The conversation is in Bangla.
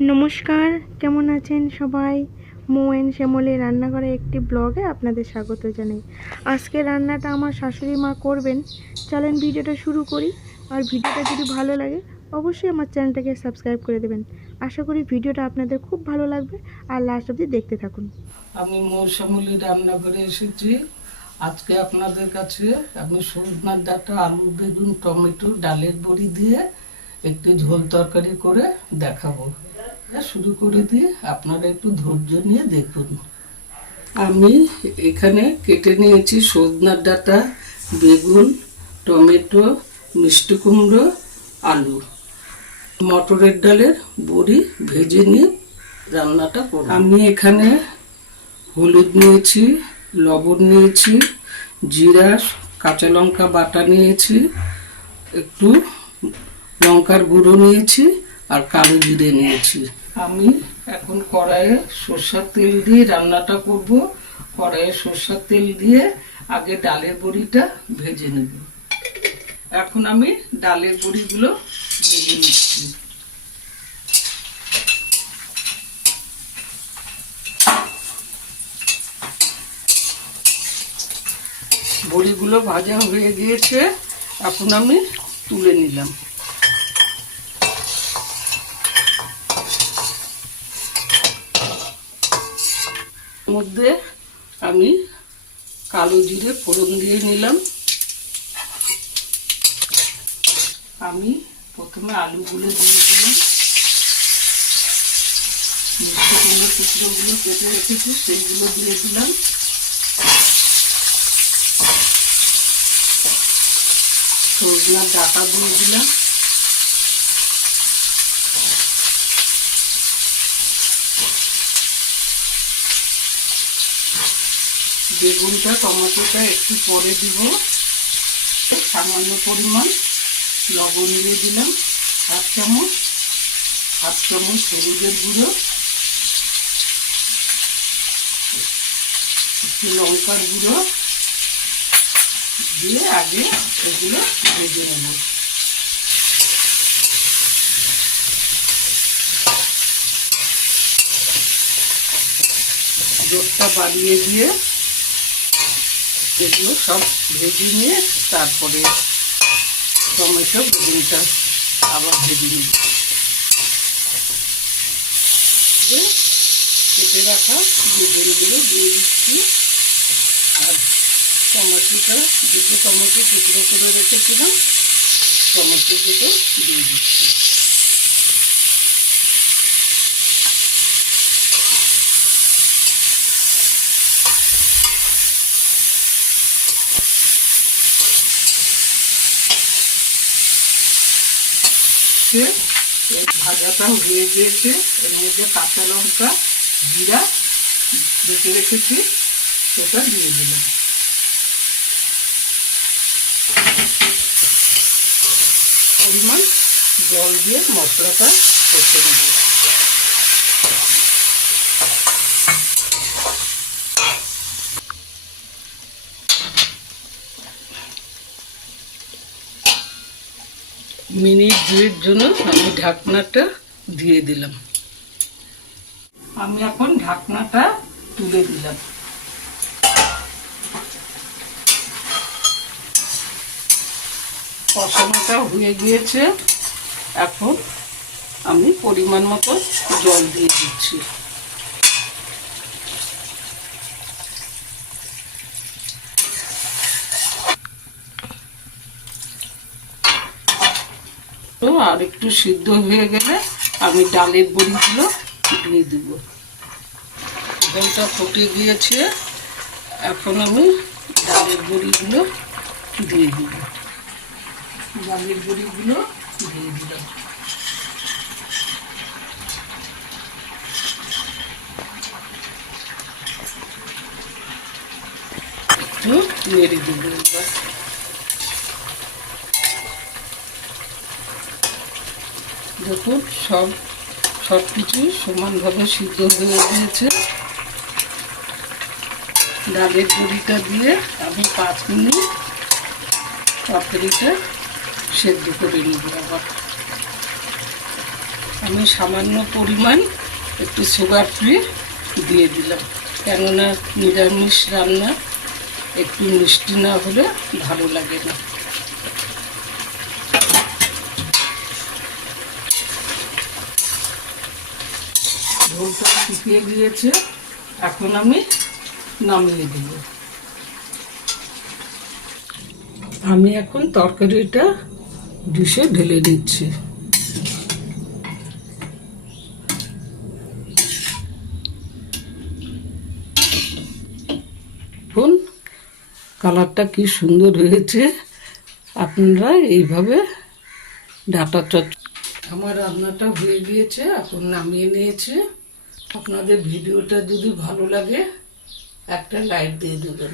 নমস্কার, কেমন আছেন সবাই? মৌ এন্ড শ্যামলের রান্নাঘরে একটি ব্লগে আপনাদের স্বাগত জানাই। আজকে রান্নাটা আমার শাশুড়ি মা করবেন। চলেন ভিডিওটা শুরু করি। আর ভিডিওটা যদি ভালো লাগে অবশ্যই আমার চ্যানেলটাকে সাবস্ক্রাইব করে দেবেন। আশা করি ভিডিওটা আপনাদের খুব ভালো লাগবে আর লাস্ট অবধি দেখতে থাকুন। আমি মৌ শ্যামলী রান্নাঘরে এসেছি। আজকে আপনাদের কাছে আমি সজনার ডাঁটা, আলু, বেগুন, টমেটো, ডালের বড়ি দিয়ে একটু ঝোল তরকারি করে দেখাবো। শুরু করে দিয়ে আপনারা একটু ধৈর্য নিয়ে দেখুন। আমি এখানে কেটে নিয়েছি সজনার ডাঁটা, বেগুন, টমেটো, মিষ্টি কুমড়ো, আলু, মটরের ডালের বড়ি ভেজে নিয়ে রান্নাটা করব। আমি এখানে হলুদ নিয়েছি, লবণ নিয়েছি, জিরা, কাঁচা লঙ্কা বাটা নিয়েছি, একটু লঙ্কার গুঁড়ো নিয়েছি আর কালো জিরে নিয়েছি। আমি এখন কড়াইয়ে সরষের তেল দিয়ে রান্নাটা করব। কড়াইয়ে সরষের তেল দিয়ে আগে ডালের বড়িটা ভেজে নেব। এখন আমি ডালের বড়িগুলো ভেজে নিচ্ছি। বড়িগুলো ভাজা হয়ে গিয়েছে, এখন আমি তুলে নিলাম। মধ্যে আমি কালো জিরে ফোড়ন দিয়ে নিলাম। আমি প্রথমে আলুগুলো দিয়ে দিলাম, মিষ্টি কুমড়ো টুকরোগুলো কেটে রেখেছি সেইগুলো দিয়ে দিলাম। সজনার ডাঁটা দিয়ে দিলাম। বেগুনটা, টমেটোটা একটু পরে দিব। সামান্য পরিমাণ লবণ দিয়ে দিলাম, হাফ চামচ হলুদের গুঁড়ো, একটু লঙ্কার গুঁড়ো দিয়ে আগে এগুলো ভেজে নেব। জোরটা বাড়িয়ে দিয়ে এগুলো সব ভেজে নিয়ে তারপরে টমেটো, বেগুনটা আবার ভেজে নিই। কেটে রাখা বেগুনগুলো দিয়ে দিচ্ছি আর টমেটোটা, দুটো টমেটো টুকরো করে রেখেছিলাম, টমেটো দুটো দিয়ে দিচ্ছি। ভাজাটা হয়ে গিয়েছে, এর মধ্যে কাঁচা লঙ্কা, জিরা বেটে রেখেছি সেটা দিয়ে দিলাম। পরিমাণ জল দিয়ে মশলাটা কষে নেব। মিনিট দুয়ের জন্য আমি ঢাকনাটা দিয়ে দিলাম। আমি এখন ঢাকনাটা তুলে দিলাম। কষানোটা হয়ে গিয়েছে, এখন আমি পরিমাণ মতো জল দিয়ে দিচ্ছি। তো আর একটু সিদ্ধ হয়ে গেলে আমি ডালের বড়িগুলো দিয়ে দেব। জলটা ফুটে গিয়েছে, এখন আমি ডালের বড়িগুলো দিয়ে দেব। ডালের বড়িগুলো দিয়ে দিলাম। একটু নেড়ে দেবো। এবার দেখুন সব কিছুই সমানভাবে সিদ্ধ হয়ে গিয়েছে। ডালের বড়িটা দিয়ে আমি 5 মিনিট তরকারিটা সেদ্ধ করে নেব। আবার আমি সামান্য পরিমাণ একটু সুগার ফ্রি দিয়ে দিলাম, কেননা নিরামিষ রান্না একটু মিষ্টি না হলে ভালো লাগে না। ঝোলটা শুকিয়ে গিয়েছে, এখন আমি নামিয়ে দেব। আমি এখন তরকারিটা ডিশে ঢেলে দিচ্ছি। দেখুন কালারটা কি সুন্দর হয়েছে। আপনারা এইভাবে ডাটা আমার রান্নাটা হয়ে গিয়েছে, এখন নামিয়ে নিয়েছি। আপনাদের ভিডিওটা যদি ভালো লাগে একটা লাইক দিয়ে দেবেন।